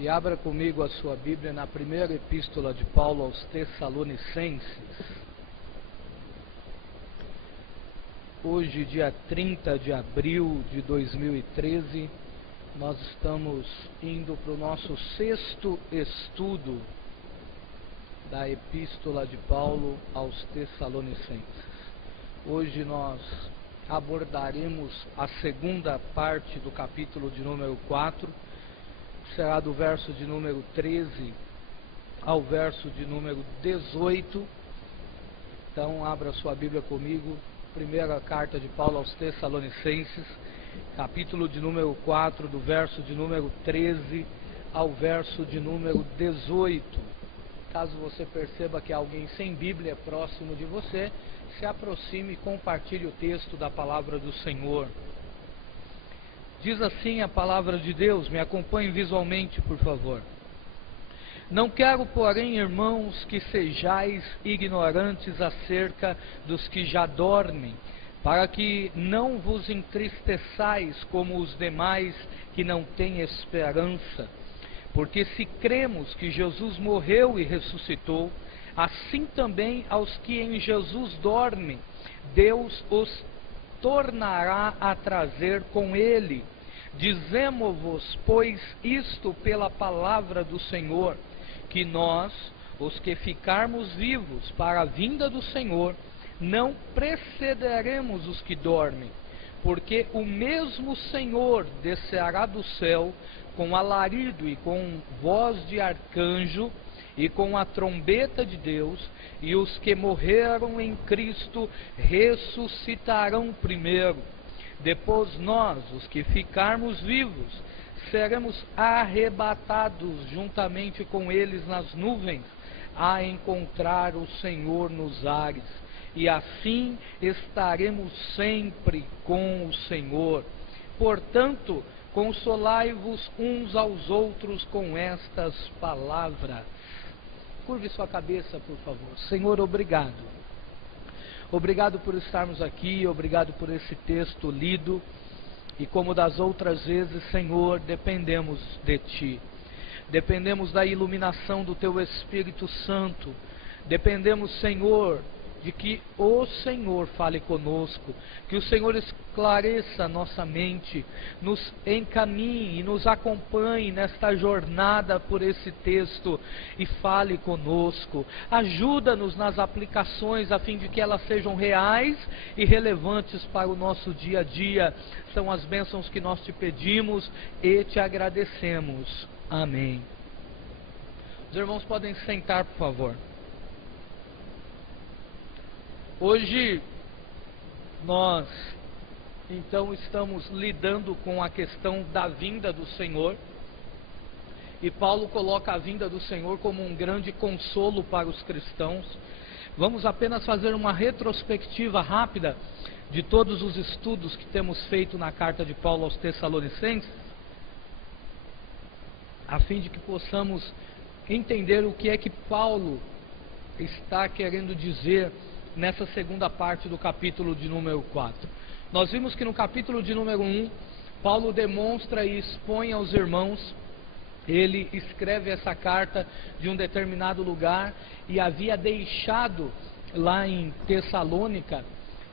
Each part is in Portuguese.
E abra comigo a sua Bíblia na primeira epístola de Paulo aos Tessalonicenses. Hoje, dia 30 de abril de 2013, nós estamos indo para o nosso sexto estudo da epístola de Paulo aos Tessalonicenses. Hoje nós abordaremos a segunda parte do capítulo de número 4, será do verso de número 13 ao verso de número 18. Então abra sua Bíblia comigo, primeira carta de Paulo aos Tessalonicenses, capítulo de número 4, do verso de número 13 ao verso de número 18. Caso você perceba que alguém sem Bíblia é próximo de você, se aproxime e compartilhe o texto da palavra do Senhor. Diz assim a palavra de Deus, me acompanhe visualmente, por favor. Não quero, porém, irmãos, que sejais ignorantes acerca dos que já dormem, para que não vos entristeçais como os demais que não têm esperança. Porque se cremos que Jesus morreu e ressuscitou, assim também aos que em Jesus dormem, Deus os tornará a trazer com ele. Dizemo-vos, pois, isto pela palavra do Senhor, que nós, os que ficarmos vivos para a vinda do Senhor, não precederemos os que dormem, porque o mesmo Senhor descerá do céu com alarido e com voz de arcanjo e com a trombeta de Deus, e os que morreram em Cristo ressuscitarão primeiro. Depois nós, os que ficarmos vivos, seremos arrebatados juntamente com eles nas nuvens, a encontrar o Senhor nos ares, e assim estaremos sempre com o Senhor. Portanto, consolai-vos uns aos outros com estas palavras. Curve sua cabeça, por favor. Senhor, obrigado. Obrigado por estarmos aqui, obrigado por esse texto lido. E como das outras vezes, Senhor, dependemos de Ti. Dependemos da iluminação do Teu Espírito Santo. Dependemos, Senhor, de que o Senhor fale conosco, que o Senhor esclareça nossa mente, nos encaminhe e nos acompanhe nesta jornada por esse texto e fale conosco. Ajuda-nos nas aplicações a fim de que elas sejam reais e relevantes para o nosso dia a dia. São as bênçãos que nós te pedimos e te agradecemos. Amém. Os irmãos podem sentar, por favor. Hoje nós então estamos lidando com a questão da vinda do Senhor, e Paulo coloca a vinda do Senhor como um grande consolo para os cristãos. Vamos apenas fazer uma retrospectiva rápida de todos os estudos que temos feito na carta de Paulo aos Tessalonicenses, a fim de que possamos entender o que é que Paulo está querendo dizer nessa segunda parte do capítulo de número 4. Nós vimos que no capítulo de número 1, Paulo demonstra e expõe aos irmãos, ele escreve essa carta de um determinado lugar e havia deixado lá em Tessalônica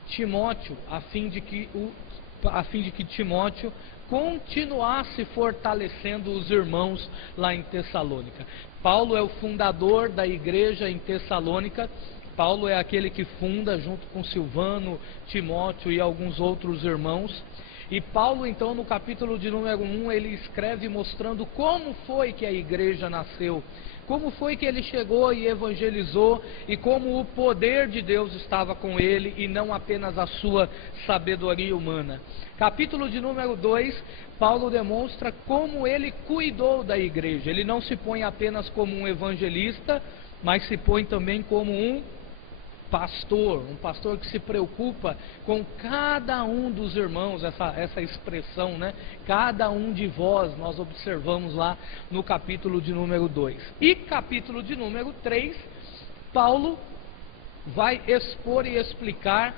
Timóteo, a fim de que Timóteo continuasse fortalecendo os irmãos lá em Tessalônica. Paulo é o fundador da igreja em Tessalônica. Paulo é aquele que funda junto com Silvano, Timóteo e alguns outros irmãos. E Paulo, então, no capítulo de número 1, ele escreve mostrando como foi que a igreja nasceu, como foi que ele chegou e evangelizou, e como o poder de Deus estava com ele e não apenas a sua sabedoria humana. Capítulo de número 2, Paulo demonstra como ele cuidou da igreja. Ele não se põe apenas como um evangelista, mas se põe também como um pastor que se preocupa com cada um dos irmãos, essa expressão, né? Cada um de vós, nós observamos lá no capítulo de número 2. E capítulo de número 3, Paulo vai expor e explicar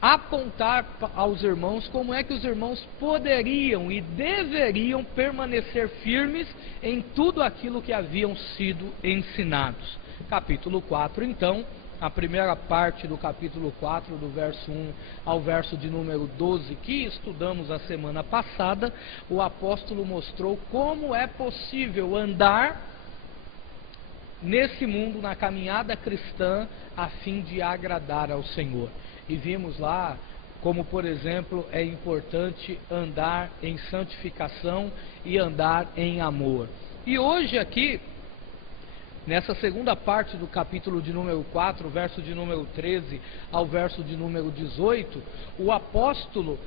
apontar aos irmãos como é que os irmãos poderiam e deveriam permanecer firmes em tudo aquilo que haviam sido ensinados. Capítulo 4, então, a primeira parte do capítulo 4, do verso 1 ao verso de número 12, que estudamos a semana passada, o apóstolo mostrou como é possível andar nesse mundo, na caminhada cristã, a fim de agradar ao Senhor. E vimos lá como, por exemplo, é importante andar em santificação e andar em amor. E hoje aqui, nessa segunda parte do capítulo de número 4, verso de número 13 ao verso de número 18, o apóstolo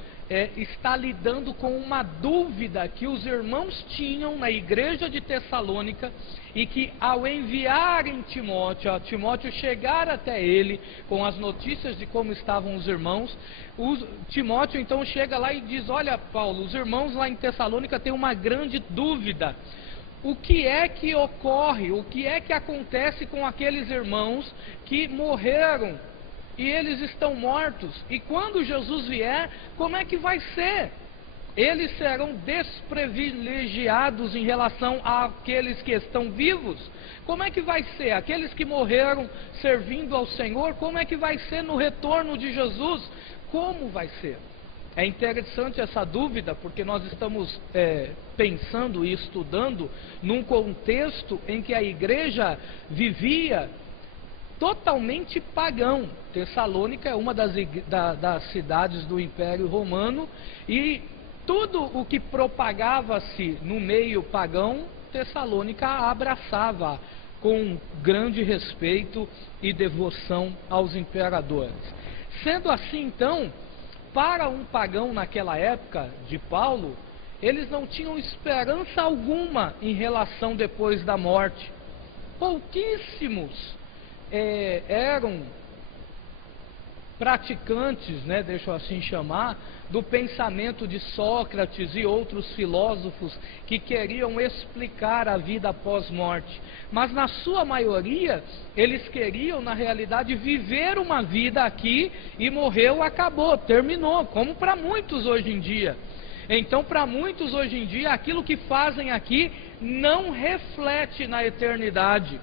está lidando com uma dúvida que os irmãos tinham na igreja de Tessalônica, e que ao enviarem Timóteo, a Timóteo chegar até ele com as notícias de como estavam os irmãos, Timóteo então chega lá e diz: olha, Paulo, os irmãos lá em Tessalônica têm uma grande dúvida. O que é que ocorre, o que é que acontece com aqueles irmãos que morreram e eles estão mortos? E quando Jesus vier, como é que vai ser? Eles serão desprivilegiados em relação àqueles que estão vivos? Como é que vai ser? Aqueles que morreram servindo ao Senhor, como é que vai ser no retorno de Jesus? Como vai ser? É interessante essa dúvida, porque nós estamos pensando e estudando num contexto em que a igreja vivia totalmente pagão. Tessalônica é uma das cidades do Império Romano, e tudo o que propagava-se no meio pagão, Tessalônica abraçava com grande respeito e devoção aos imperadores. Sendo assim, então, para um pagão naquela época de Paulo, eles não tinham esperança alguma em relação depois da morte. Pouquíssimos eram praticantes, deixa eu assim chamar, do pensamento de Sócrates e outros filósofos que queriam explicar a vida após morte. Mas na sua maioria, eles queriam, na realidade, viver uma vida aqui e morreu, acabou, terminou, como para muitos hoje em dia. Então, para muitos hoje em dia, aquilo que fazem aqui não reflete na eternidade.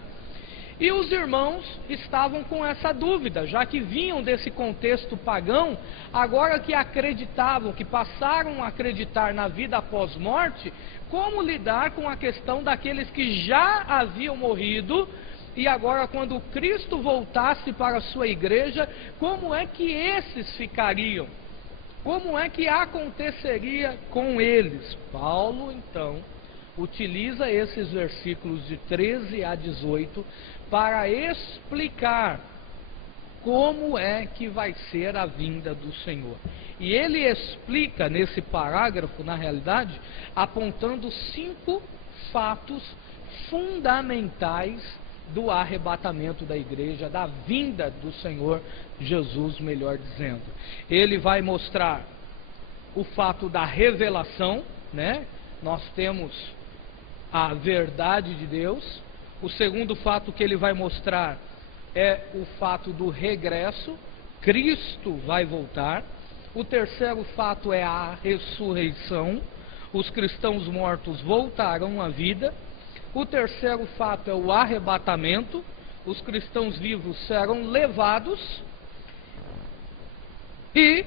E os irmãos estavam com essa dúvida, já que vinham desse contexto pagão, agora que acreditavam, que passaram a acreditar na vida após morte, como lidar com a questão daqueles que já haviam morrido, e agora quando Cristo voltasse para a sua igreja, como é que esses ficariam? Como é que aconteceria com eles? Paulo, então, utiliza esses versículos de 13 a 18 para explicar como é que vai ser a vinda do Senhor. E ele explica nesse parágrafo, na realidade, apontando 5 fatos fundamentais do arrebatamento da igreja, da vinda do Senhor Jesus, melhor dizendo. Ele vai mostrar o fato da revelação, Nós temos a verdade de Deus. O segundo fato que ele vai mostrar é o fato do regresso. Cristo vai voltar. O terceiro fato é a ressurreição. Os cristãos mortos voltarão à vida. O terceiro fato é o arrebatamento. Os cristãos vivos serão levados. E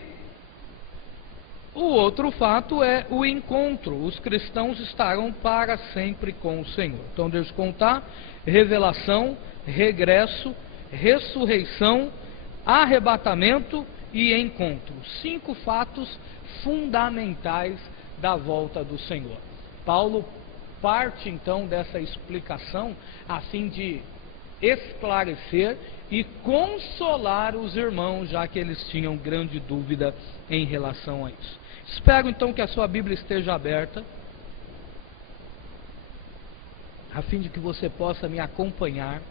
o outro fato é o encontro. Os cristãos estarão para sempre com o Senhor. Então, deixa eu contar: revelação, regresso, ressurreição, arrebatamento e encontro. 5 fatos fundamentais da volta do Senhor. Paulo parte então dessa explicação a fim de esclarecer e consolar os irmãos, já que eles tinham grande dúvida em relação a isso. Espero então que a sua Bíblia esteja aberta, a fim de que você possa me acompanhar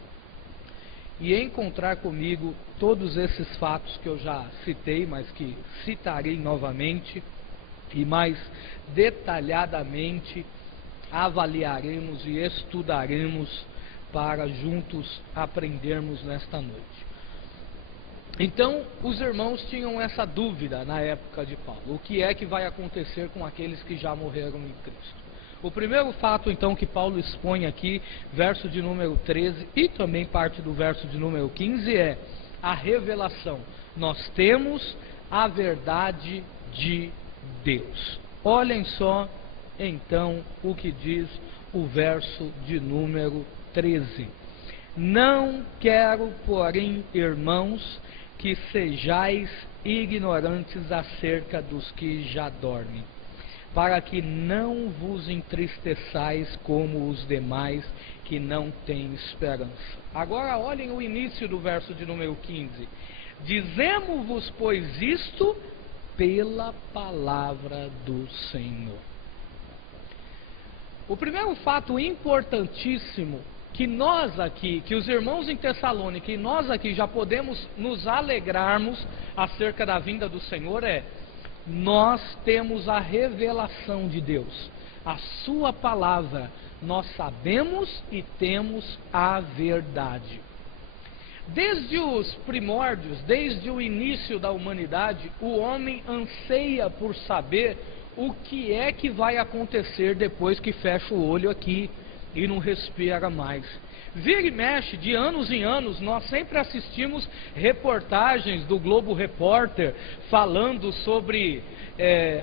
e encontrar comigo todos esses fatos que eu já citei, mas que citarei novamente e mais detalhadamente avaliaremos e estudaremos para juntos aprendermos nesta noite. Então, os irmãos tinham essa dúvida na época de Paulo. O que é que vai acontecer com aqueles que já morreram em Cristo? O primeiro fato, então, que Paulo expõe aqui, verso de número 13 e também parte do verso de número 15, é a revelação. Nós temos a verdade de Deus. Olhem só, então, o que diz o verso de número 13. Não quero, porém, irmãos, que sejais ignorantes acerca dos que já dormem, para que não vos entristeçais como os demais que não têm esperança. Agora olhem o início do verso de número 15. Dizemo-vos, pois, isto pela palavra do Senhor. O primeiro fato importantíssimo que nós aqui, que os irmãos em Tessalônica e nós aqui já podemos nos alegrarmos acerca da vinda do Senhor é: nós temos a revelação de Deus, a sua palavra, nós sabemos e temos a verdade. Desde os primórdios, desde o início da humanidade, o homem anseia por saber o que é que vai acontecer depois que fecha o olho aqui e não respira mais. Vira e mexe, de anos em anos, nós sempre assistimos reportagens do Globo Repórter falando sobre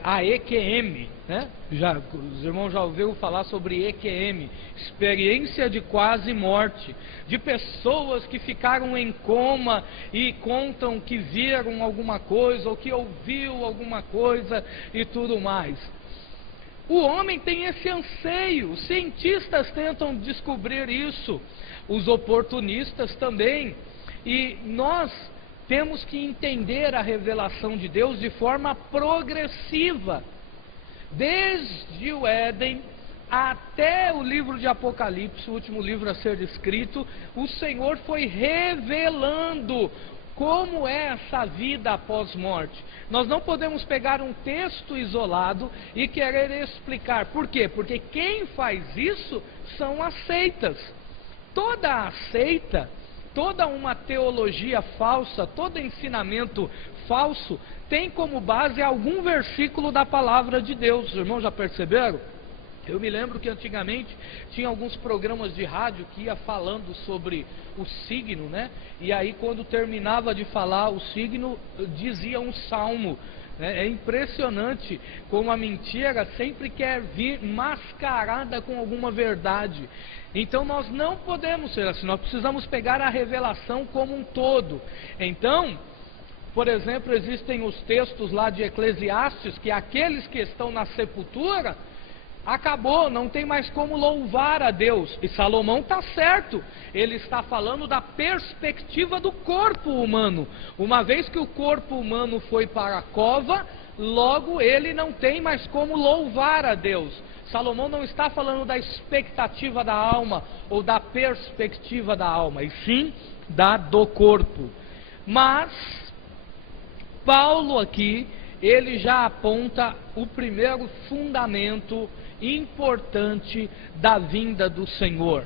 a EQM, né? Os irmãos já ouviram falar sobre EQM, experiência de quase morte, de pessoas que ficaram em coma e contam que viram alguma coisa ou que ouviu alguma coisa e tudo mais. O homem tem esse anseio, os cientistas tentam descobrir isso, os oportunistas também, e nós temos que entender a revelação de Deus de forma progressiva, desde o Éden até o livro de Apocalipse, o último livro a ser escrito. O Senhor foi revelando como é essa vida após morte. Nós não podemos pegar um texto isolado e querer explicar. Por quê? Porque quem faz isso são as seitas. Toda a seita, toda uma teologia falsa, todo ensinamento falso tem como base algum versículo da palavra de Deus. Os irmãos já perceberam? Eu me lembro que antigamente tinha alguns programas de rádio que ia falando sobre o signo, né? E aí quando terminava de falar o signo, dizia um salmo. É impressionante como a mentira sempre quer vir mascarada com alguma verdade. Então nós não podemos ser assim, nós precisamos pegar a revelação como um todo. Então, por exemplo, existem os textos lá de Eclesiastes, que aqueles que estão na sepultura, acabou, não tem mais como louvar a Deus. E Salomão está certo, ele está falando da perspectiva do corpo humano. Uma vez que o corpo humano foi para a cova, logo ele não tem mais como louvar a Deus. Salomão não está falando da expectativa da alma ou da perspectiva da alma, e sim da do corpo. Mas Paulo aqui, ele já aponta o primeiro fundamento importante da vinda do Senhor.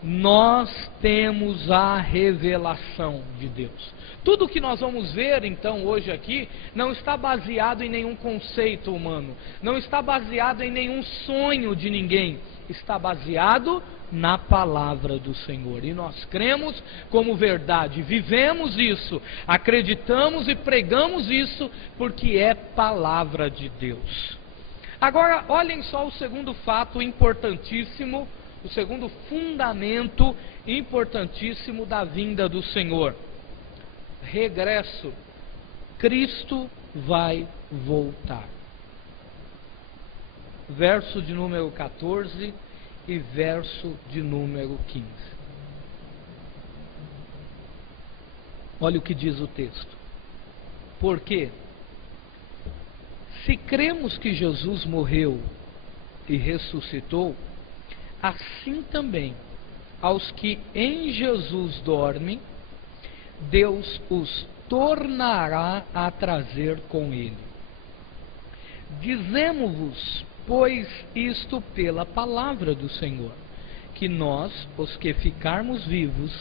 Nós temos a revelação de Deus. Tudo que nós vamos ver então hoje aqui não está baseado em nenhum conceito humano, não está baseado em nenhum sonho de ninguém, está baseado na palavra do Senhor. E nós cremos como verdade, vivemos isso, acreditamos e pregamos isso, porque é palavra de Deus. Agora, olhem só o segundo fato importantíssimo, o segundo fundamento importantíssimo da vinda do Senhor. Regresso. Cristo vai voltar. Verso de número 14 e verso de número 15. Olha o que diz o texto. Porque se cremos que Jesus morreu e ressuscitou, assim também aos que em Jesus dormem, Deus os tornará a trazer com ele. Dizemo-vos, pois, isto pela palavra do Senhor, que nós, os que ficarmos vivos,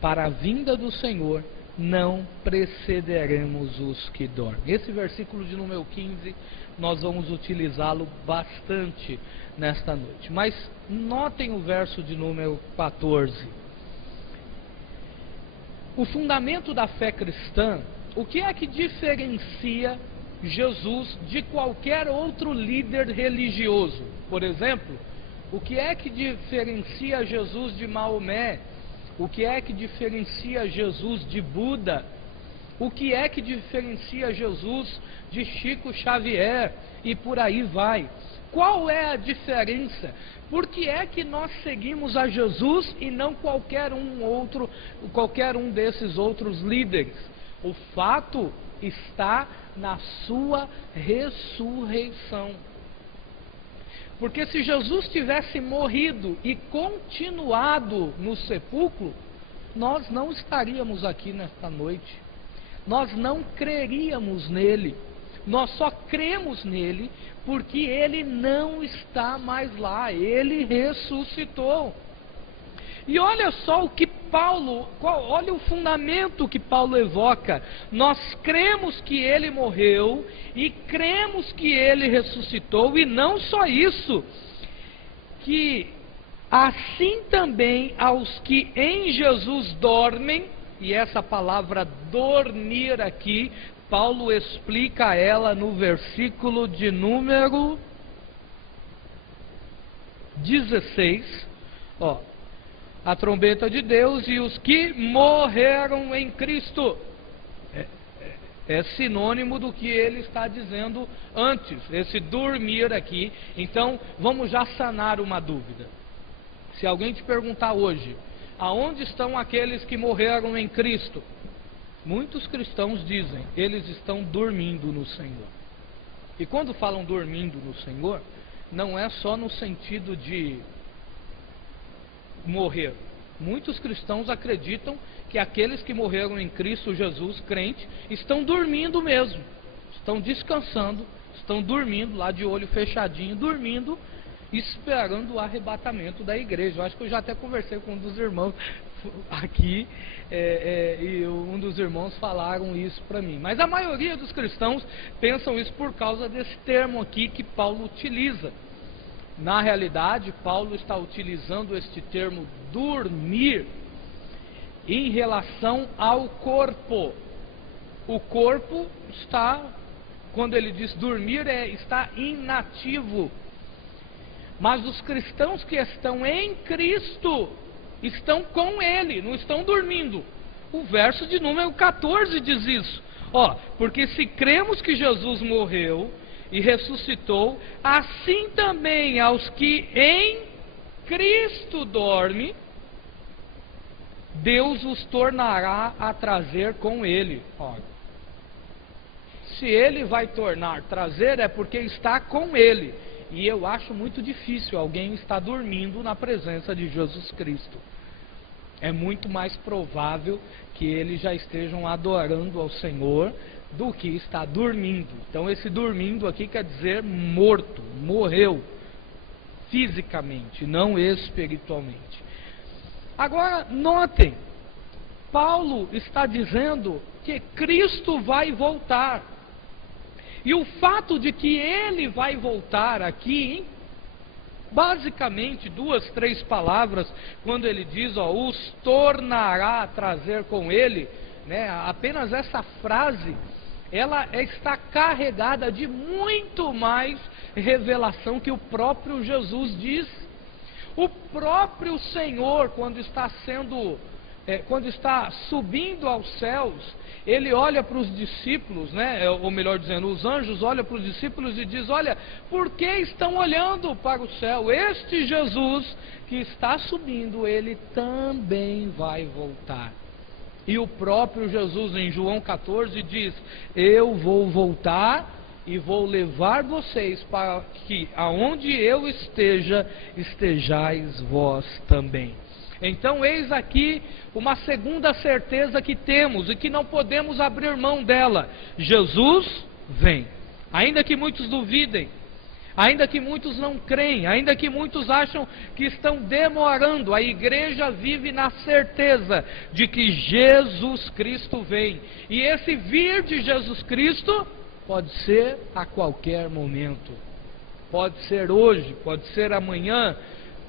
para a vinda do Senhor, não precederemos os que dormem. Esse versículo de número 15, nós vamos utilizá-lo bastante nesta noite. Mas notem o verso de número 14. O fundamento da fé cristã, o que é que diferencia Jesus de qualquer outro líder religioso? Por exemplo, o que é que diferencia Jesus de Maomé? O que é que diferencia Jesus de Buda? O que é que diferencia Jesus de Chico Xavier? E por aí vai. Qual é a diferença? Por que é que nós seguimos a Jesus e não qualquer um desses outros líderes? O fato está na sua ressurreição. Porque se Jesus tivesse morrido e continuado no sepulcro, nós não estaríamos aqui nesta noite. Nós não creríamos nele. Nós só cremos nele porque ele não está mais lá. Ele ressuscitou. E olha só o que olha o fundamento que Paulo evoca. Nós cremos que ele morreu e cremos que ele ressuscitou, e não só isso, que assim também aos que em Jesus dormem, e essa palavra dormir aqui, Paulo explica ela no versículo de número 16, a trombeta de Deus e os que morreram em Cristo. É sinônimo do que ele está dizendo antes, esse dormir aqui. Então, vamos já sanar uma dúvida. Se alguém te perguntar hoje, aonde estão aqueles que morreram em Cristo? Muitos cristãos dizem, eles estão dormindo no Senhor. E quando falam dormindo no Senhor, não é só no sentido de morrer. Muitos cristãos acreditam que aqueles que morreram em Cristo Jesus, crente, estão dormindo mesmo, estão descansando, estão dormindo lá de olho fechadinho, dormindo, esperando o arrebatamento da igreja. Eu acho que eu já até conversei com um dos irmãos aqui, e um dos irmãos falaram isso para mim. Mas a maioria dos cristãos pensam isso por causa desse termo aqui que Paulo utiliza. Na realidade, Paulo está utilizando este termo dormir em relação ao corpo. O corpo está, quando ele diz dormir, está inativo. Mas os cristãos que estão em Cristo estão com ele, não estão dormindo. O verso de número 14 diz isso. Porque se cremos que Jesus morreu e ressuscitou, assim também aos que em Cristo dormem, Deus os tornará a trazer com ele. Se ele vai trazer, é porque está com ele. E eu acho muito difícil alguém estar dormindo na presença de Jesus Cristo. É muito mais provável que eles já estejam adorando ao Senhor do que está dormindo. Então esse dormindo aqui quer dizer morto, morreu fisicamente, não espiritualmente. Agora notem, Paulo está dizendo que Cristo vai voltar. E o fato de que ele vai voltar aqui, basicamente 2, 3 palavras, quando ele diz, os tornará a trazer com ele, né, apenas essa frase, ela está carregada de muito mais revelação que o próprio Jesus diz. O próprio Senhor, quando está subindo aos céus, ele olha para os discípulos, né, ou melhor dizendo, os anjos olham para os discípulos e diz: olha, por que estão olhando para o céu? Este Jesus que está subindo, ele também vai voltar. E o próprio Jesus em João 14 diz: eu vou voltar e vou levar vocês para que aonde eu esteja, estejais vós também. Então eis aqui uma segunda certeza que temos e que não podemos abrir mão dela: Jesus vem. Ainda que muitos duvidem, Ainda que muitos não creem, ainda que muitos acham que estão demorando, a igreja vive na certeza de que Jesus Cristo vem. E esse vir de Jesus Cristo pode ser a qualquer momento. Pode ser hoje, pode ser amanhã,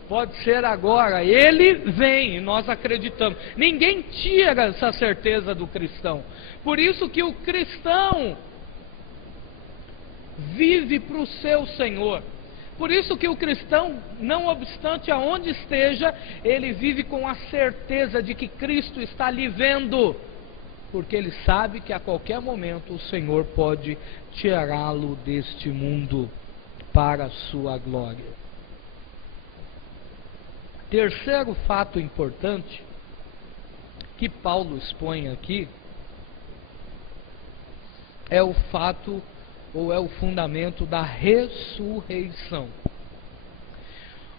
pode ser agora. Ele vem e nós acreditamos. Ninguém tira essa certeza do cristão. Por isso que o cristão vive para o seu Senhor. Por isso que o cristão, não obstante aonde esteja, ele vive com a certeza de que Cristo está lhe vendo, porque ele sabe que a qualquer momento o Senhor pode tirá-lo deste mundo para a sua glória. Terceiro fato importante que Paulo expõe aqui é o fato, ou é o fundamento da ressurreição.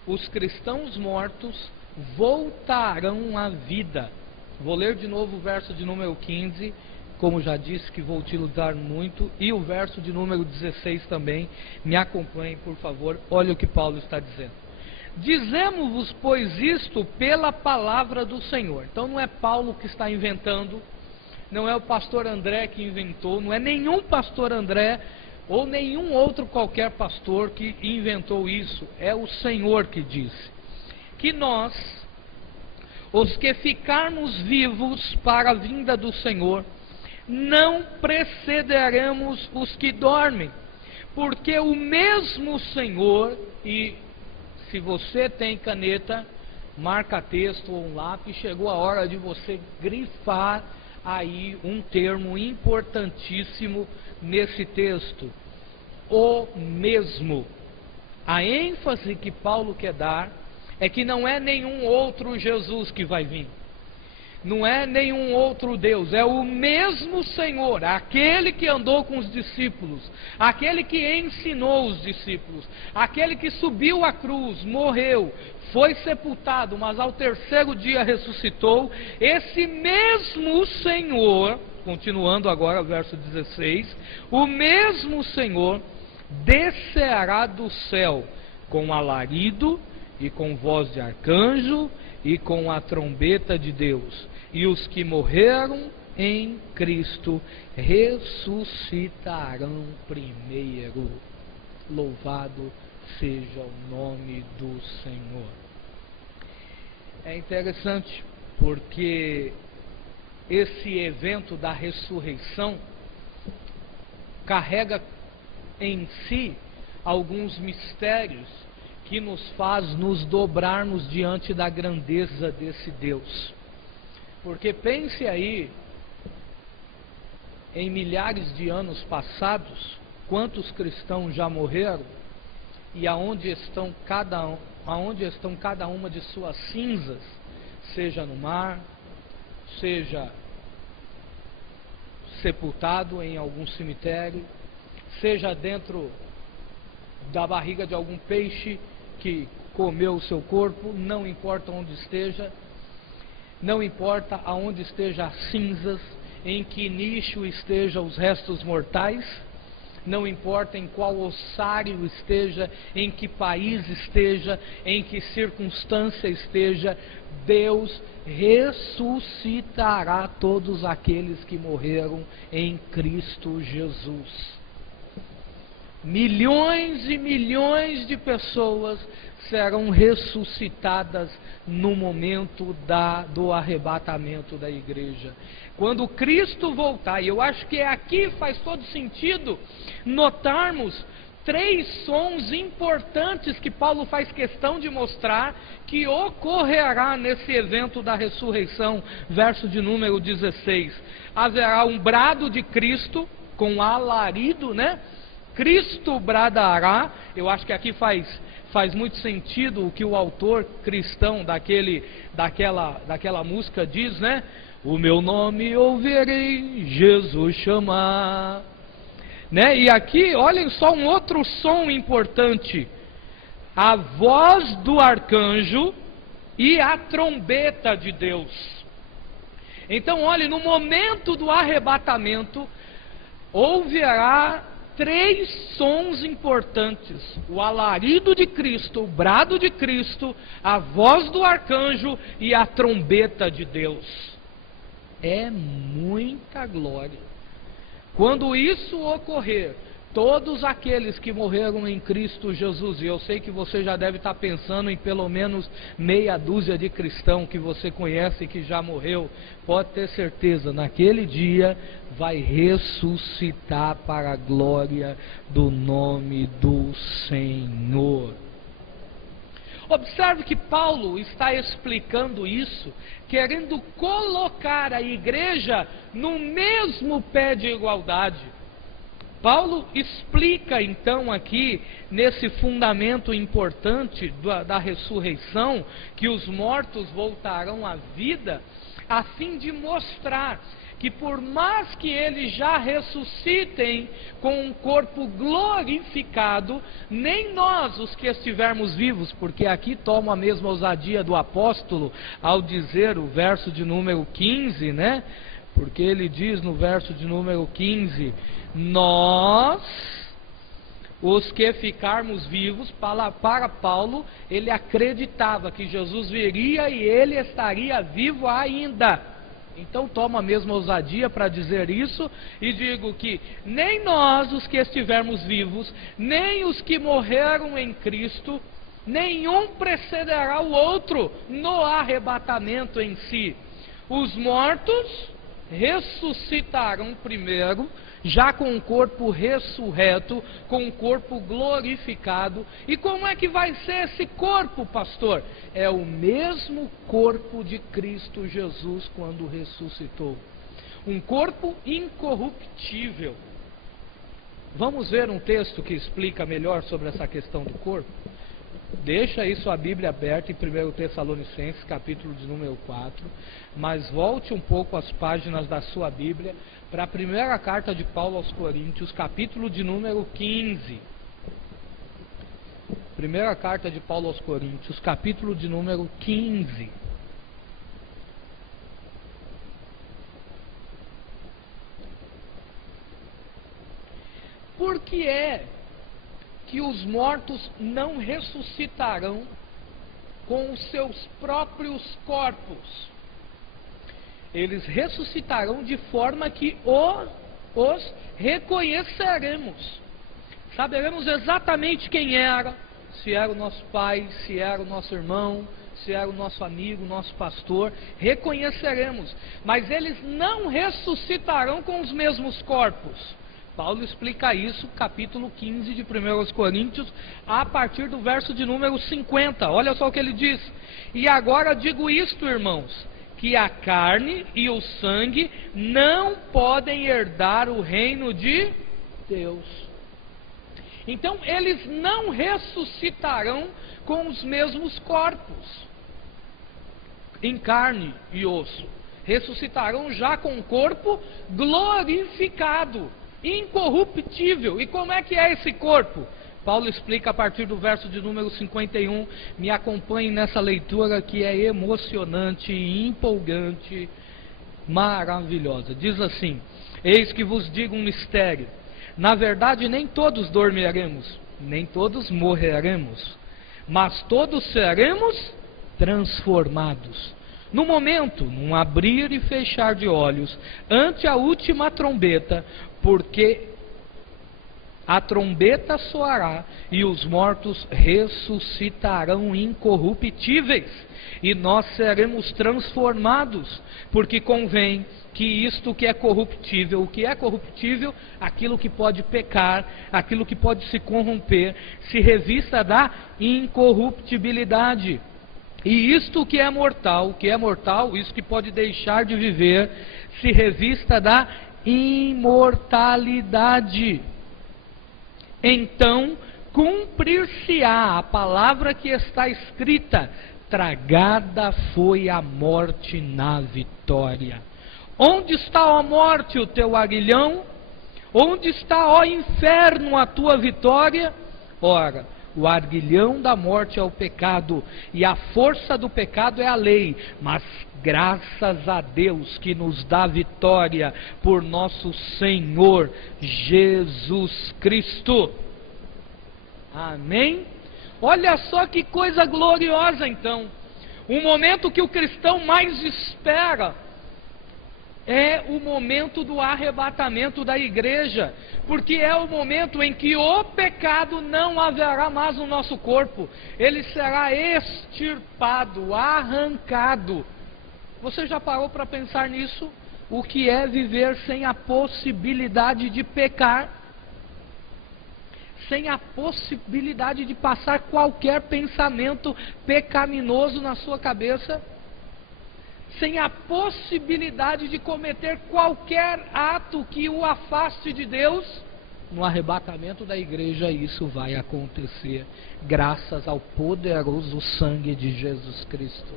Os cristãos mortos voltarão à vida. Vou ler de novo o verso de número 15, como já disse que vou utilizar muito, e o verso de número 16 também. Me acompanhem, por favor. Olha o que Paulo está dizendo. Dizemos-vos, pois, isto pela palavra do Senhor. Então não é Paulo que está inventando, não é o pastor André que inventou, não é nenhum pastor André ou nenhum outro qualquer pastor que inventou isso. É o Senhor que disse que nós, os que ficarmos vivos para a vinda do Senhor, não precederemos os que dormem, porque o mesmo Senhor, e se você tem caneta, marca texto ou um lápis, chegou a hora de você grifar aí um termo importantíssimo nesse texto: o mesmo. A ênfase que Paulo quer dar é que não é nenhum outro Jesus que vai vir, não é nenhum outro Deus, é o mesmo Senhor, aquele que andou com os discípulos, aquele que ensinou os discípulos, aquele que subiu à cruz, morreu, foi sepultado, mas ao terceiro dia ressuscitou. Esse mesmo Senhor, continuando agora o verso 16, o mesmo Senhor descerá do céu com alarido e com voz de arcanjo e com a trombeta de Deus, e os que morreram em Cristo ressuscitarão primeiro. Louvado seja o nome do Senhor. É interessante porque esse evento da ressurreição carrega em si alguns mistérios que nos faz nos dobrarmos diante da grandeza desse Deus. Porque pense aí, em milhares de anos passados, quantos cristãos já morreram e aonde estão cada uma de suas cinzas, seja no mar, seja sepultado em algum cemitério, seja dentro da barriga de algum peixe que comeu o seu corpo. Não importa onde esteja, não importa aonde estejam as cinzas, em que nicho estejam os restos mortais, não importa em qual ossário esteja, em que país esteja, em que circunstância esteja, Deus ressuscitará todos aqueles que morreram em Cristo Jesus. Milhões e milhões de pessoas serão ressuscitadas no momento do arrebatamento da igreja. Quando Cristo voltar, e eu acho que aqui faz todo sentido notarmos três sons importantes que Paulo faz questão de mostrar que ocorrerá nesse evento da ressurreição, verso de número 16. Haverá um brado de Cristo com alarido, né? Cristo bradará. Eu acho que aqui faz muito sentido o que o autor cristão daquela música diz, né? O meu nome ouvirei Jesus chamar, né? E aqui, olhem só um outro som importante: a voz do arcanjo e a trombeta de Deus. Então, olhe, no momento do arrebatamento, ouvirá 3 sons importantes: o alarido de Cristo, o brado de Cristo, a voz do arcanjo e a trombeta de Deus. É muita glória. Quando isso ocorrer, todos aqueles que morreram em Cristo Jesus, e eu sei que você já deve estar pensando em pelo menos meia dúzia de cristãos que você conhece que já morreu, pode ter certeza, naquele dia vai ressuscitar para a glória do nome do Senhor. Observe que Paulo está explicando isso, querendo colocar a igreja no mesmo pé de igualdade. Paulo explica então aqui, nesse fundamento importante da ressurreição, que os mortos voltarão à vida, a fim de mostrar que por mais que eles já ressuscitem com um corpo glorificado, nem nós, os que estivermos vivos, porque aqui toma a mesma ousadia do apóstolo ao dizer o verso de número 15, né? Porque ele diz no verso de número 15, nós, os que ficarmos vivos, para Paulo, ele acreditava que Jesus viria e ele estaria vivo ainda. Então toma a mesma ousadia para dizer isso, e digo que nem nós, os que estivermos vivos, nem os que morreram em Cristo, nenhum precederá o outro no arrebatamento em si. Os mortos ressuscitarão primeiro, já com um corpo ressurreto, com um corpo glorificado. E como é que vai ser esse corpo, pastor? É o mesmo corpo de Cristo Jesus quando ressuscitou. Um corpo incorruptível. Vamos ver um texto que explica melhor sobre essa questão do corpo? Deixa aí sua Bíblia aberta em 1 Tessalonicenses, capítulo de número 4, mas volte um pouco as páginas da sua Bíblia para a primeira carta de Paulo aos Coríntios, capítulo de número 15. Primeira carta de Paulo aos Coríntios, capítulo de número 15. Por que é que os mortos não ressuscitarão com os seus próprios corpos? Eles ressuscitarão de forma que os reconheceremos. Saberemos exatamente quem era, se era o nosso pai, se era o nosso irmão, se era o nosso amigo, o nosso pastor. Reconheceremos, mas eles não ressuscitarão com os mesmos corpos. Paulo explica isso, capítulo 15 de 1 Coríntios, a partir do verso de número 50. Olha só o que ele diz: e agora digo isto, irmãos, que a carne e o sangue não podem herdar o reino de Deus. Então eles não ressuscitarão com os mesmos corpos, em carne e osso. Ressuscitarão já com o corpo glorificado, incorruptível. E como é que é esse corpo? Paulo explica a partir do verso de número 51, me acompanhe nessa leitura que é emocionante, empolgante, maravilhosa. Diz assim: eis que vos digo um mistério, na verdade nem todos dormiremos, nem todos morreremos, mas todos seremos transformados. No momento, num abrir e fechar de olhos, ante a última trombeta, porque a trombeta soará e os mortos ressuscitarão incorruptíveis, e nós seremos transformados, porque convém que isto que é corruptível, o que é corruptível, aquilo que pode pecar, aquilo que pode se corromper, se revista da incorruptibilidade. E isto que é mortal, isso que pode deixar de viver, se revista da imortalidade. Então cumprir-se-á a palavra que está escrita: tragada foi a morte na vitória. Onde está, ó morte, o teu aguilhão? Onde está, ó inferno, a tua vitória? Ora, O arguilhão da morte é o pecado, e a força do pecado é a lei. Mas graças a Deus que nos dá vitória por nosso Senhor Jesus Cristo. Amém? Olha só que coisa gloriosa então. O momento que o cristão mais espera é o momento do arrebatamento da igreja, porque é o momento em que o pecado não haverá mais no nosso corpo, ele será extirpado, arrancado. Você já parou para pensar nisso? O que é viver sem a possibilidade de pecar? Sem a possibilidade de passar qualquer pensamento pecaminoso na sua cabeça? Sem a possibilidade de cometer qualquer ato que o afaste de Deus? No arrebatamento da igreja isso vai acontecer, graças ao poderoso sangue de Jesus Cristo.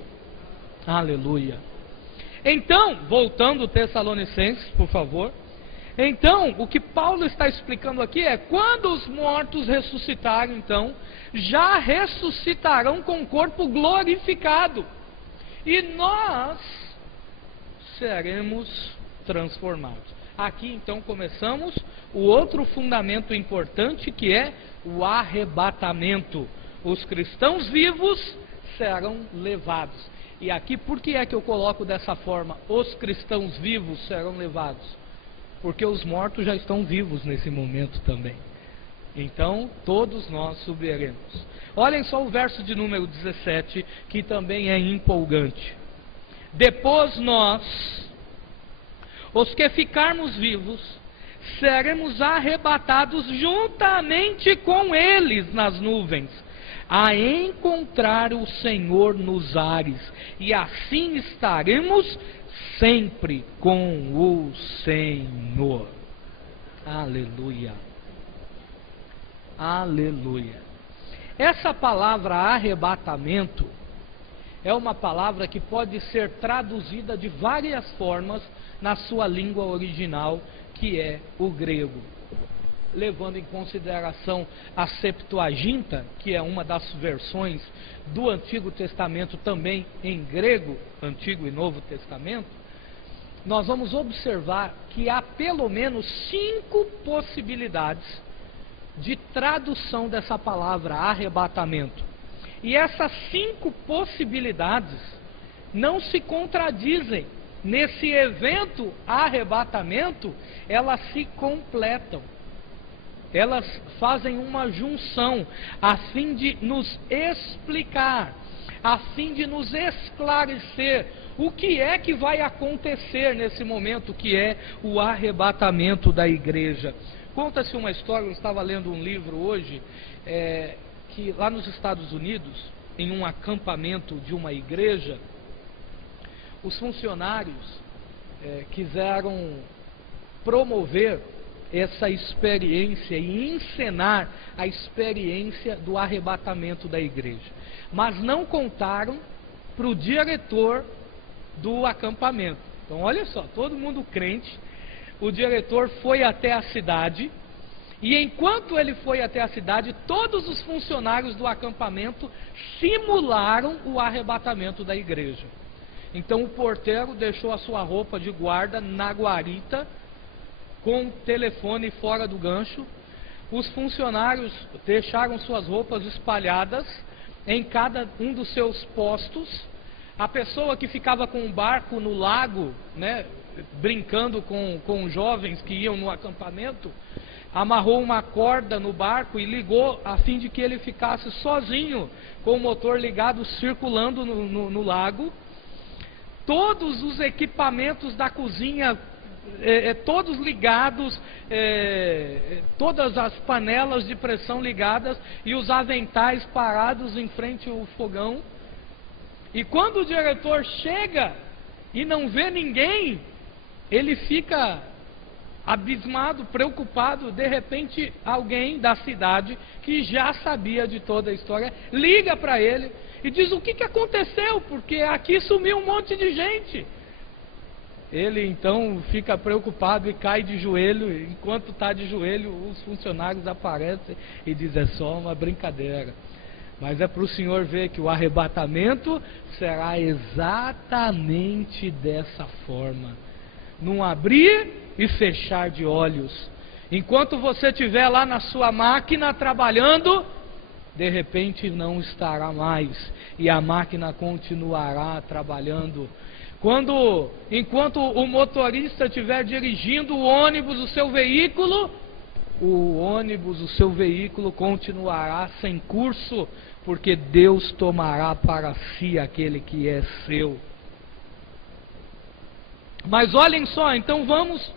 Aleluia. Então, voltando ao Tessalonicenses, por favor. Então, o que Paulo está explicando aqui é, quando os mortos ressuscitarem, então, já ressuscitarão com o corpo glorificado. E nós seremos transformados. Aqui então começamos o outro fundamento importante, que é o arrebatamento. Os cristãos vivos serão levados. E aqui por que é que eu coloco dessa forma? Os cristãos vivos serão levados. Porque os mortos já estão vivos nesse momento também. Então todos nós subiremos. Olhem só o verso de número 17, que também é empolgante. Depois nós, os que ficarmos vivos, seremos arrebatados juntamente com eles nas nuvens, a encontrar o Senhor nos ares, e assim estaremos sempre com o Senhor. Aleluia. Aleluia. Essa palavra arrebatamento é uma palavra que pode ser traduzida de várias formas na sua língua original, que é o grego. Levando em consideração a Septuaginta, que é uma das versões do Antigo Testamento também em grego, Antigo e Novo Testamento, nós vamos observar que há pelo menos 5 possibilidades de tradução dessa palavra arrebatamento. E essas 5 possibilidades não se contradizem. Nesse evento arrebatamento, elas se completam. Elas fazem uma junção a fim de nos explicar, a fim de nos esclarecer o que é que vai acontecer nesse momento, que é o arrebatamento da igreja. Conta-se uma história, eu estava lendo um livro hoje, que lá nos Estados Unidos, em um acampamento de uma igreja, os funcionários quiseram promover essa experiência e encenar a experiência do arrebatamento da igreja. Mas não contaram para o diretor do acampamento. Então olha só, todo mundo crente. O diretor foi até a cidade, e enquanto ele foi até a cidade, todos os funcionários do acampamento simularam o arrebatamento da igreja. Então o porteiro deixou a sua roupa de guarda na guarita, com o telefone fora do gancho. Os funcionários deixaram suas roupas espalhadas em cada um dos seus postos. A pessoa que ficava com o barco no lago, né, brincando com jovens que iam no acampamento, amarrou uma corda no barco e ligou a fim de que ele ficasse sozinho com o motor ligado, circulando no lago. Todos os equipamentos da cozinha, todos ligados, todas as panelas de pressão ligadas e os aventais parados em frente ao fogão. E quando o diretor chega e não vê ninguém, ele fica abismado, preocupado. De repente, alguém da cidade, que já sabia de toda a história, liga para ele e diz: o que aconteceu? Porque aqui sumiu um monte de gente. Ele então fica preocupado e cai de joelho. Enquanto está de joelho, os funcionários aparecem e dizem: é só uma brincadeira. Mas é para o Senhor ver que o arrebatamento será exatamente dessa forma, num abrir e fechar de olhos. Enquanto você estiver lá na sua máquina trabalhando, de repente não estará mais, e a máquina continuará trabalhando. Enquanto o motorista estiver dirigindo o ônibus, o seu veículo continuará sem curso, porque Deus tomará para si aquele que é seu. Mas olhem só, então vamos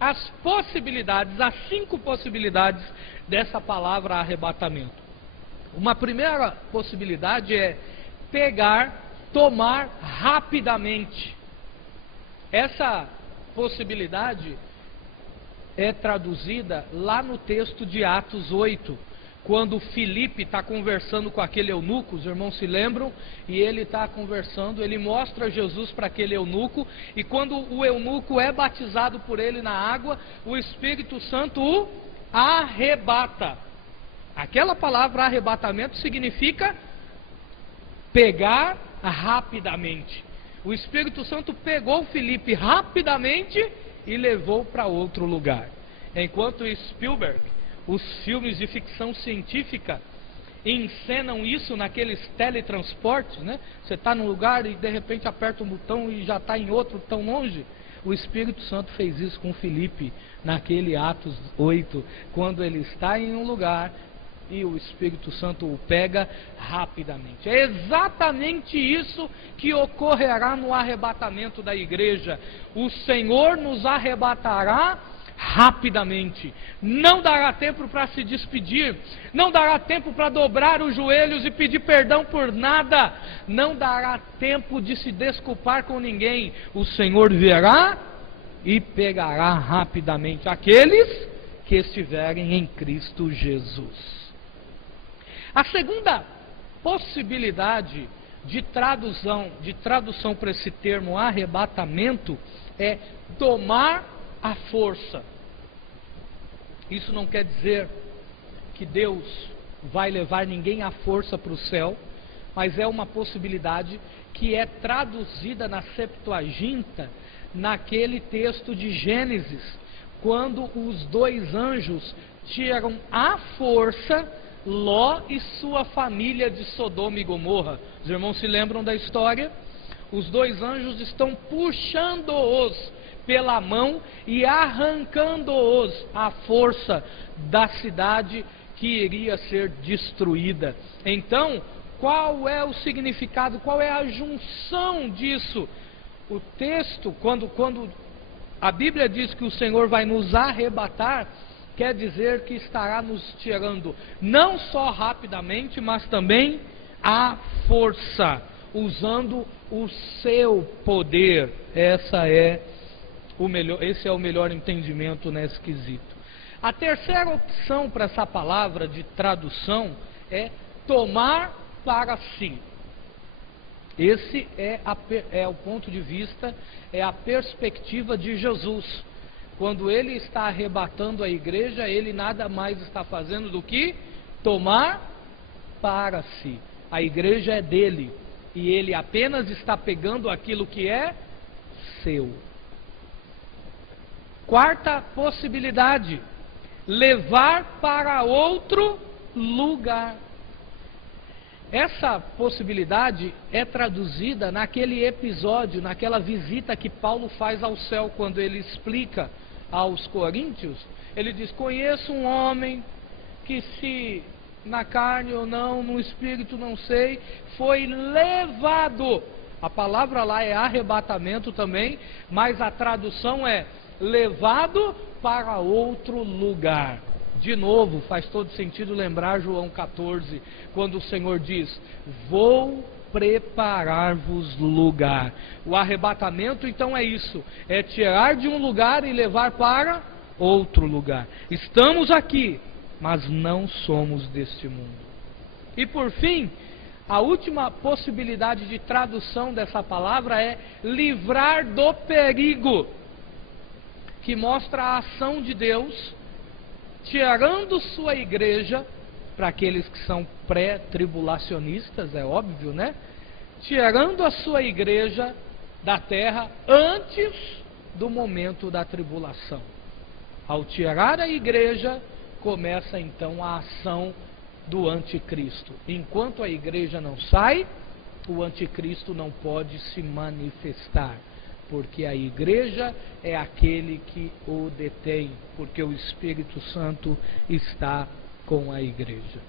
às possibilidades, às 5 possibilidades dessa palavra arrebatamento. Uma primeira possibilidade é pegar, tomar rapidamente. Essa possibilidade é traduzida lá no texto de Atos 8, quando Filipe está conversando com aquele eunuco. Os irmãos se lembram? E ele está conversando, ele mostra Jesus para aquele eunuco, e quando o eunuco é batizado por ele na água, o Espírito Santo o arrebata. Aquela palavra arrebatamento significa pegar rapidamente. O Espírito Santo pegou Filipe rapidamente e levou para outro lugar. Enquanto Spielberg, os filmes de ficção científica encenam isso naqueles teletransportes, né? Você está num lugar e de repente aperta um botão e já está em outro tão longe. O Espírito Santo fez isso com Filipe naquele Atos 8, quando ele está em um lugar e o Espírito Santo o pega rapidamente. É exatamente isso que ocorrerá no arrebatamento da igreja. O Senhor nos arrebatará rapidamente. Não dará tempo para se despedir, não dará tempo para dobrar os joelhos e pedir perdão por nada, não dará tempo de se desculpar com ninguém. O Senhor virá e pegará rapidamente aqueles que estiverem em Cristo Jesus. A segunda possibilidade de tradução para esse termo arrebatamento é tomar a força. Isso não quer dizer que Deus vai levar ninguém à força para o céu, mas é uma possibilidade que é traduzida na Septuaginta, naquele texto de Gênesis, quando os 2 anjos tiram à força Ló e sua família de Sodoma e Gomorra. Os irmãos se lembram da história? Os 2 anjos estão puxando-os pela mão e arrancando-os à força da cidade que iria ser destruída. Então, qual é o significado, qual é a junção disso? O texto, quando a Bíblia diz que o Senhor vai nos arrebatar, quer dizer que estará nos tirando não só rapidamente, mas também à força, usando o seu poder. Esse é o melhor entendimento nesse quesito. A terceira opção para essa palavra de tradução é tomar para si. Esse é o ponto de vista, é a perspectiva de Jesus. Quando ele está arrebatando a igreja, ele nada mais está fazendo do que tomar para si. A igreja é dele e ele apenas está pegando aquilo que é seu. Quarta possibilidade: levar para outro lugar. Essa possibilidade é traduzida naquele episódio, naquela visita que Paulo faz ao céu, quando ele explica aos coríntios. Ele diz: conheço um homem que, se na carne ou não, no espírito não sei, foi levado. A palavra lá é arrebatamento também, mas a tradução é levado para outro lugar. De novo, faz todo sentido lembrar João 14, quando o Senhor diz: vou preparar-vos lugar. O arrebatamento então é isso, é tirar de um lugar e levar para outro lugar. Estamos aqui, mas não somos deste mundo. E por fim, A última possibilidade de tradução dessa palavra é livrar do perigo, que mostra a ação de Deus, tirando sua igreja, para aqueles que são pré-tribulacionistas, é óbvio, né? Tirando a sua igreja da terra antes do momento da tribulação. Ao tirar a igreja, começa então a ação do anticristo. Enquanto a igreja não sai, o anticristo não pode se manifestar, porque a igreja é aquele que o detém, porque o Espírito Santo está com a igreja.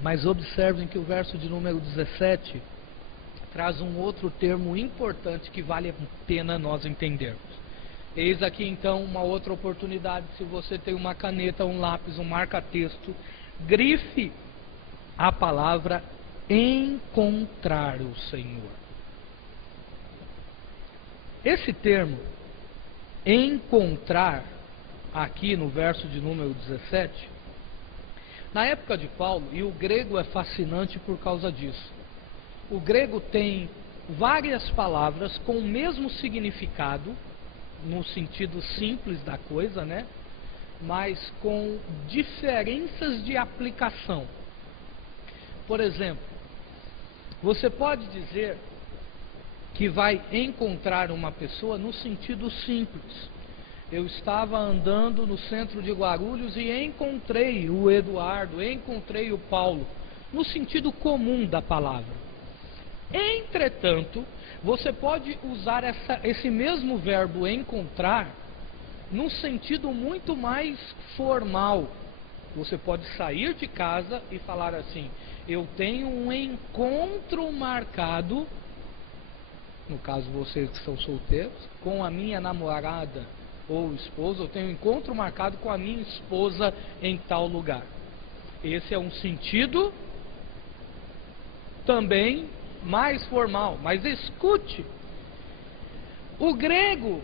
Mas observem que o verso de número 17 traz um outro termo importante que vale a pena nós entendermos. Eis aqui então uma outra oportunidade. Se você tem uma caneta, um lápis, um marca-texto, grife a palavra encontrar o Senhor. Esse termo, encontrar, aqui no verso de número 17, na época de Paulo, e o grego é fascinante por causa disso. O grego tem várias palavras com o mesmo significado, no sentido simples da coisa, né? Mas com diferenças de aplicação. Por exemplo, você pode dizer que vai encontrar uma pessoa no sentido simples. Eu estava andando no centro de Guarulhos e encontrei o Eduardo, encontrei o Paulo, no sentido comum da palavra. Entretanto, você pode usar esse mesmo verbo encontrar num sentido muito mais formal. Você pode sair de casa e falar assim: eu tenho um encontro marcado, no caso vocês que são solteiros, com a minha namorada ou esposa, eu tenho um encontro marcado com a minha esposa em tal lugar. Esse é um sentido também mais formal, mas escute, o grego,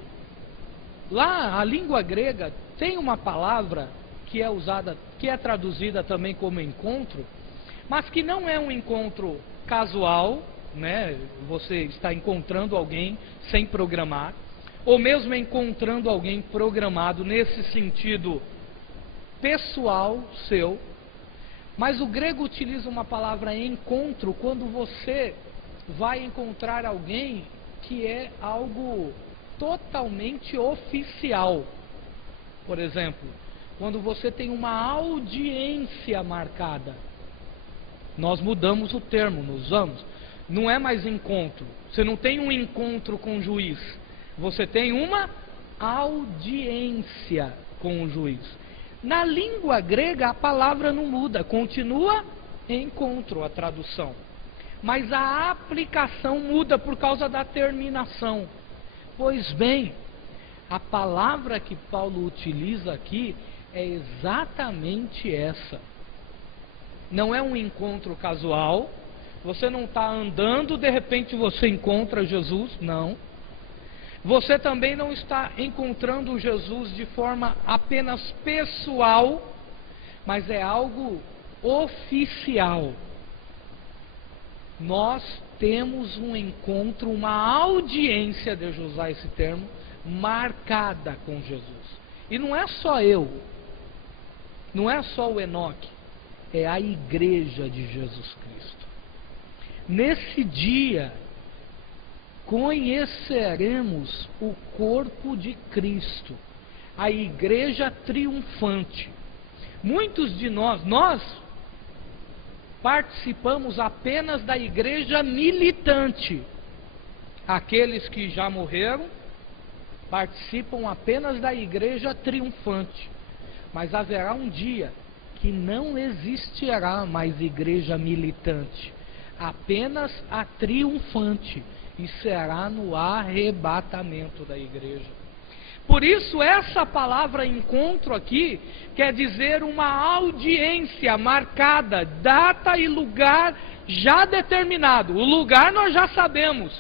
lá a língua grega tem uma palavra que é usada, que é traduzida também como encontro, mas que não é um encontro casual, né? Você está encontrando alguém sem programar, ou mesmo encontrando alguém programado nesse sentido pessoal seu, mas o grego utiliza uma palavra encontro quando você vai encontrar alguém que é algo totalmente oficial. Por exemplo, quando você tem uma audiência marcada, nós mudamos o termo, nós usamos, não é mais encontro, você não tem um encontro com o juiz, você tem uma audiência com o juiz. Na língua grega a palavra não muda, continua encontro a tradução, mas a aplicação muda por causa da terminação. Pois bem, a palavra que Paulo utiliza aqui é exatamente essa. Não é um encontro casual, você não está andando, de repente você encontra Jesus, não. Você também não está encontrando Jesus de forma apenas pessoal, mas é algo oficial. Nós temos um encontro, uma audiência, deixa eu usar esse termo, marcada com Jesus. E não é só eu, não é só o Enoque, é a igreja de Jesus Cristo. Nesse dia, conheceremos o corpo de Cristo, a igreja triunfante. Muitos de nós participamos apenas da igreja militante. Aqueles que já morreram participam apenas da igreja triunfante. Mas haverá um dia que não existirá mais igreja militante, apenas a triunfante, e será no arrebatamento da igreja. Por isso essa palavra encontro aqui quer dizer uma audiência marcada, data e lugar já determinado. O lugar nós já sabemos,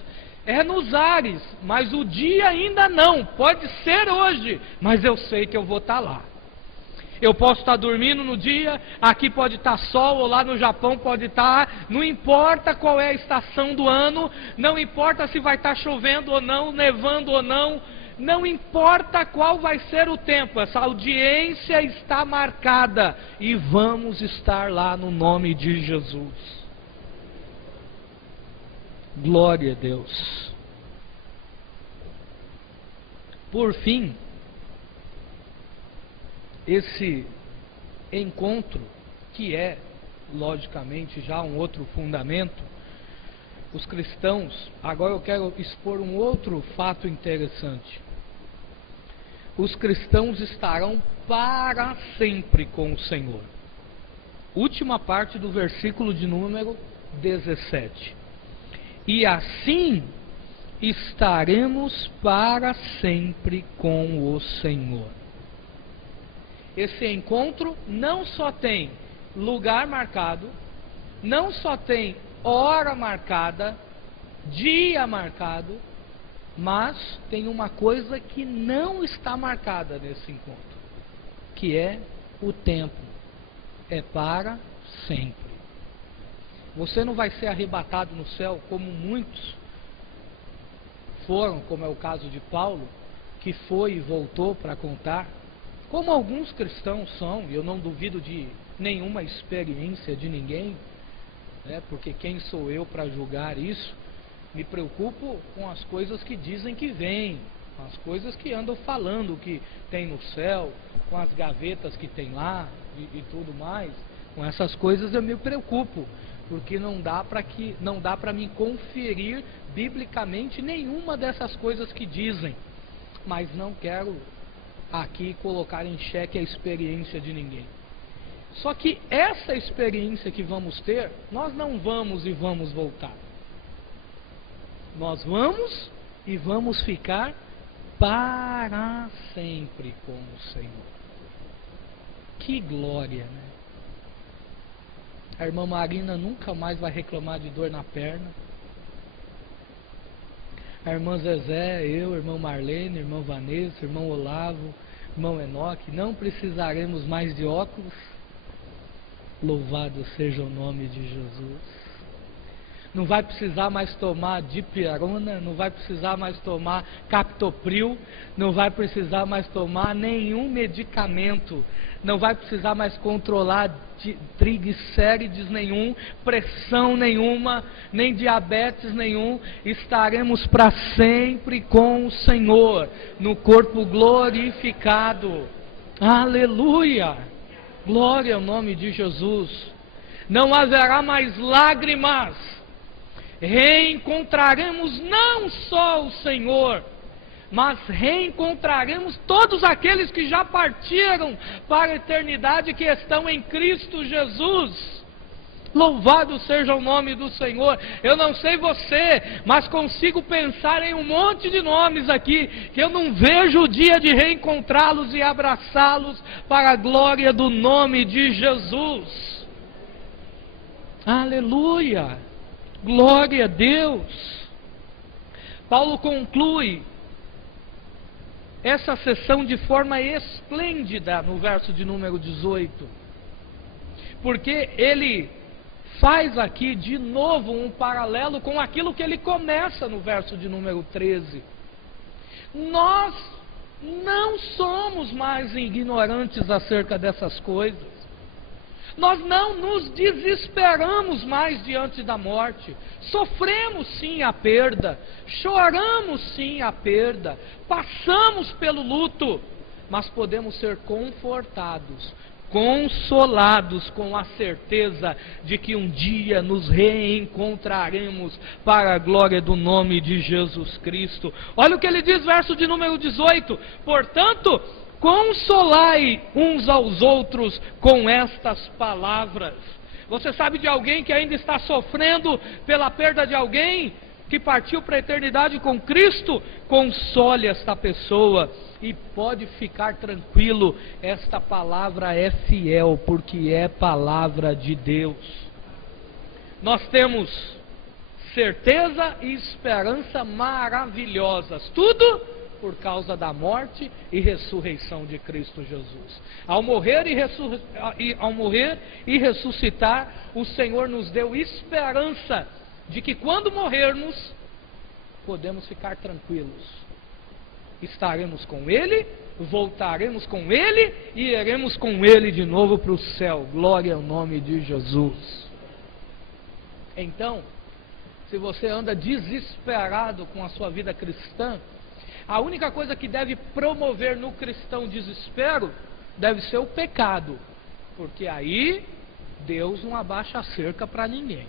é nos ares, mas o dia ainda não. Pode ser hoje, mas eu sei que eu vou estar lá. Eu posso estar dormindo no dia, aqui pode estar sol, ou lá no Japão pode estar, não importa qual é a estação do ano, não importa se vai estar chovendo ou não, nevando ou não, não importa qual vai ser o tempo, essa audiência está marcada e vamos estar lá no nome de Jesus. Glória a Deus. Por fim, esse encontro, que é, logicamente, já um outro fundamento, os cristãos, agora eu quero expor um outro fato interessante. Os cristãos estarão para sempre com o Senhor. Última parte do versículo de número 17. E assim estaremos para sempre com o Senhor. Esse encontro não só tem lugar marcado, não só tem hora marcada, dia marcado, mas tem uma coisa que não está marcada nesse encontro, que é o tempo. É para sempre. Você não vai ser arrebatado no céu como muitos foram, como é o caso de Paulo, que foi e voltou para contar. Como alguns cristãos são, e eu não duvido de nenhuma experiência de ninguém, né, porque quem sou eu para julgar isso? Me preocupo com as coisas que dizem que vêm, com as coisas que andam falando que tem no céu, com as gavetas que tem lá e tudo mais. Com essas coisas eu me preocupo, porque não dá para me conferir biblicamente nenhuma dessas coisas que dizem, mas não quero aqui colocar em xeque a experiência de ninguém. Só que essa experiência que vamos ter, nós não vamos e vamos voltar. Nós vamos e vamos ficar para sempre com o Senhor. Que glória, né? A irmã Marina nunca mais vai reclamar de dor na perna. A irmã Zezé, eu, irmão Marlene, irmão Vanessa, irmão Olavo, irmão Enoque, não precisaremos mais de óculos. Louvado seja o nome de Jesus. Não vai precisar mais tomar dipirona, não vai precisar mais tomar captopril, não vai precisar mais tomar nenhum medicamento, não vai precisar mais controlar triglicérides nenhum, pressão nenhuma, nem diabetes nenhum. Estaremos para sempre com o Senhor, no corpo glorificado. Aleluia! Glória ao nome de Jesus. Não haverá mais lágrimas. Reencontraremos não só o Senhor, mas reencontraremos todos aqueles que já partiram para a eternidade, que estão em Cristo Jesus. Louvado seja o nome do Senhor. Eu não sei você, mas consigo pensar em um monte de nomes aqui, que eu não vejo o dia de reencontrá-los e abraçá-los para a glória do nome de Jesus. Aleluia! Glória a Deus! Paulo conclui essa sessão de forma esplêndida no verso de número 18, porque ele faz aqui de novo um paralelo com aquilo que ele começa no verso de número 13. Nós não somos mais ignorantes acerca dessas coisas. Nós não nos desesperamos mais diante da morte. Sofremos sim a perda, choramos sim a perda, passamos pelo luto, mas podemos ser confortados, consolados com a certeza de que um dia nos reencontraremos para a glória do nome de Jesus Cristo. Olha o que ele diz, verso de número 18: portanto, consolai uns aos outros com estas palavras. Você sabe de alguém que ainda está sofrendo pela perda de alguém que partiu para a eternidade com Cristo? Console esta pessoa e pode ficar tranquilo, esta palavra é fiel, porque é palavra de Deus. Nós temos certeza e esperança maravilhosas, tudo por causa da morte e ressurreição de Cristo Jesus. Ao morrer e ressuscitar, o Senhor nos deu esperança de que quando morrermos, podemos ficar tranquilos. Estaremos com Ele, voltaremos com Ele e iremos com Ele de novo para o céu. Glória ao nome de Jesus. Então, se você anda desesperado com a sua vida cristã, a única coisa que deve promover no cristão desespero deve ser o pecado, porque aí Deus não abaixa a cerca para ninguém.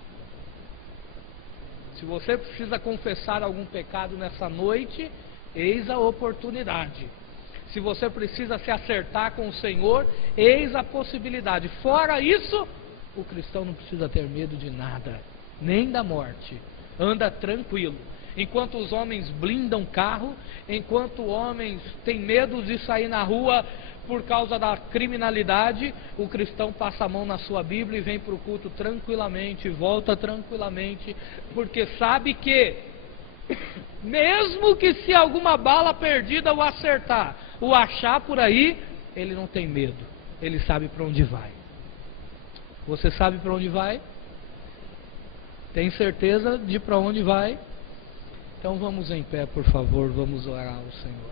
Se você precisa confessar algum pecado nessa noite, eis a oportunidade. Se você precisa se acertar com o Senhor, eis a possibilidade. Fora isso, o cristão não precisa ter medo de nada, nem da morte. Anda tranquilo. Enquanto os homens blindam carro, enquanto homens têm medo de sair na rua por causa da criminalidade, o cristão passa a mão na sua Bíblia e vem para o culto tranquilamente, volta tranquilamente, porque sabe que, mesmo que se alguma bala perdida o acertar, o achar por aí, ele não tem medo, ele sabe para onde vai. Você sabe para onde vai? Tem certeza de para onde vai? Então vamos em pé, por favor, vamos orar ao Senhor.